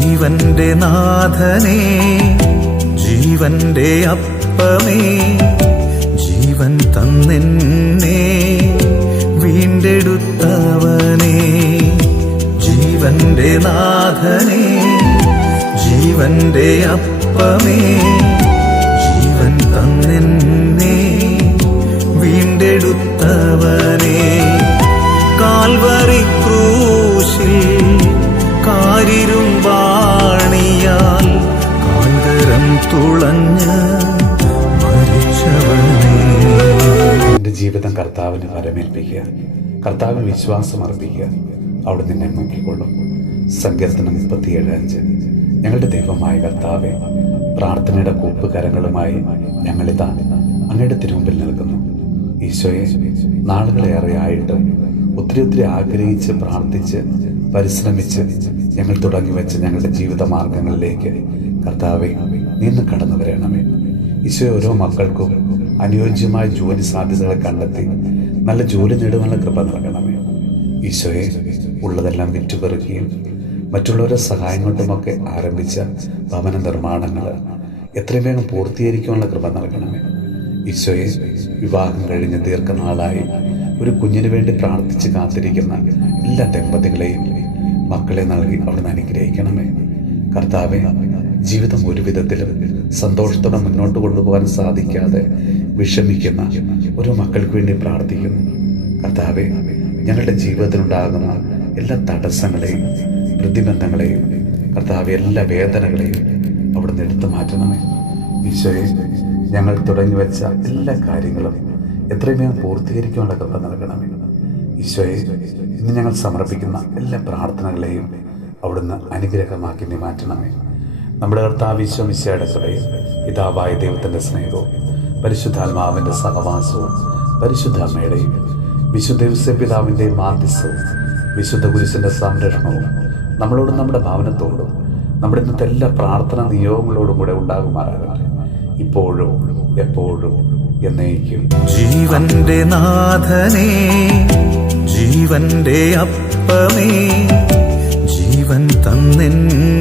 ജീവന്റെ നാഥനേ, ജീവന്റെ അപ്പമേ, ജീവൻ തന്നെന്നെ വീണ്ടെടുത്തവനേ. ജീവന്റെ നാഥനേ, ജീവന്റെ അപ്പമേ, ജീവൻ തന്നെന്നെ വീണ്ടെടുത്തവനേ. കാൽവറി ക്രൂശിൽ കാരിരുമ്പാണിയാൽ കാൽകരം തുളഞ്ഞ് മരിച്ചവനേ. എൻ്റെ ജീവിതം കർത്താവിന് വരമേൽപ്പിക്കുക, കർത്താവിന് വിശ്വാസം അർപ്പിക്കുക, അവിടെ നിന്നെ നോക്കിക്കൊള്ളും. സങ്കീർത്തനം 37:5. ഞങ്ങളുടെ ദൈവമായ കർത്താവെ, പ്രാർത്ഥനയുടെ കൂപ്പുകരങ്ങളുമായി ഞങ്ങളിതാ അങ്ങയുടെ തിരുമുമ്പിൽ നിൽക്കുന്നു. ഈശോയെ, നാളുകളേറെ ആയിട്ടും ഒത്തിരി ആഗ്രഹിച്ച് പ്രാർത്ഥിച്ച് പരിശ്രമിച്ച് ഞങ്ങൾ തുടങ്ങി വെച്ച ഞങ്ങളുടെ ജീവിത മാർഗങ്ങളിലേക്ക് കർത്താവെ നീന്ന് കടന്നു വരണമേ. ഈശോയെ, ഓരോ മക്കൾക്കും അനുയോജ്യമായ ജോലി സാധ്യതകളെ കണ്ടെത്തി നല്ല ജോലി നേടുവാനുള്ള കൃപ നൽകണമേ. ഈശോയെ, ഉള്ളതെല്ലാം വിറ്റുപെറുകയും മറ്റുള്ളവരുടെ സഹായം കൊണ്ടുമൊക്കെ ആരംഭിച്ച ഭവന നിർമ്മാണങ്ങൾ എത്രയും വേഗം പൂർത്തീകരിക്കാനുള്ള കൃപ നൽകണമേ. ഈശോയെ, വിവാഹം കഴിഞ്ഞ് ദീർഘനാളായി ഒരു കുഞ്ഞിന് വേണ്ടി പ്രാർത്ഥിച്ച് കാത്തിരിക്കുന്ന എല്ലാ ദമ്പതികളെയും മക്കളെ നൽകി അവിടുന്ന് അനുഗ്രഹിക്കണമേ. കർത്താവെ, ജീവിതം ഒരു വിധത്തിലും സന്തോഷത്തോടെ മുന്നോട്ട് കൊണ്ടുപോകാൻ സാധിക്കാതെ വിഷമിക്കുന്ന ഓരോ മക്കൾക്ക് വേണ്ടി പ്രാർത്ഥിക്കുന്നു. കർത്താവെ, ഞങ്ങളുടെ ജീവിതത്തിലുണ്ടാകുന്ന എല്ലാ തടസ്സങ്ങളെയും പ്രതിബന്ധങ്ങളെയും കർത്താവെ, എല്ലാ വേദനകളെയും അവിടുന്ന് എടുത്തു മാറ്റണമേ. ഈശോയെ, ഞങ്ങൾ തുടങ്ങി വെച്ച എല്ലാ കാര്യങ്ങളും എത്രയും വേഗം പൂർത്തീകരിക്കാനുള്ള കൃപ നൽകണമേ. ഈശോയെ, ഇന്ന് ഞങ്ങൾ സമർപ്പിക്കുന്ന എല്ലാ പ്രാർത്ഥനകളെയും അവിടുന്ന് അനുഗ്രഹമാക്കി നീ മാറ്റണമേ. നമ്മുടെ കർത്താവ് ഈശോ മിശിഹായുടെ കൃപയും പിതാവായ ദൈവത്തിൻ്റെ സ്നേഹവും പരിശുദ്ധാത്മാവിൻ്റെ സഹവാസവും പരിശുദ്ധ അമ്മയുടെയും വിശുദ്ധ ഔസേപ്പ് പിതാവിൻ്റെയും മാധ്യസ്ഥവും വിശുദ്ധ കുരിശിൻ്റെ സംരക്ഷണവും നമ്മളോടും നമ്മുടെ ഭവനത്തോടും നമ്മുടെ ഇന്നത്തെ എല്ലാ പ്രാർത്ഥനാ നിയോഗങ്ങളോടും കൂടെ ഉണ്ടാകുമാറാകട്ടെ, ഇപ്പോഴും എപ്പോഴും എന്നേക്കും. ജീവന്റെ നാഥനേ, ജീവന്റെ അപ്പമേ, ജീവൻ തന്നെന്നെ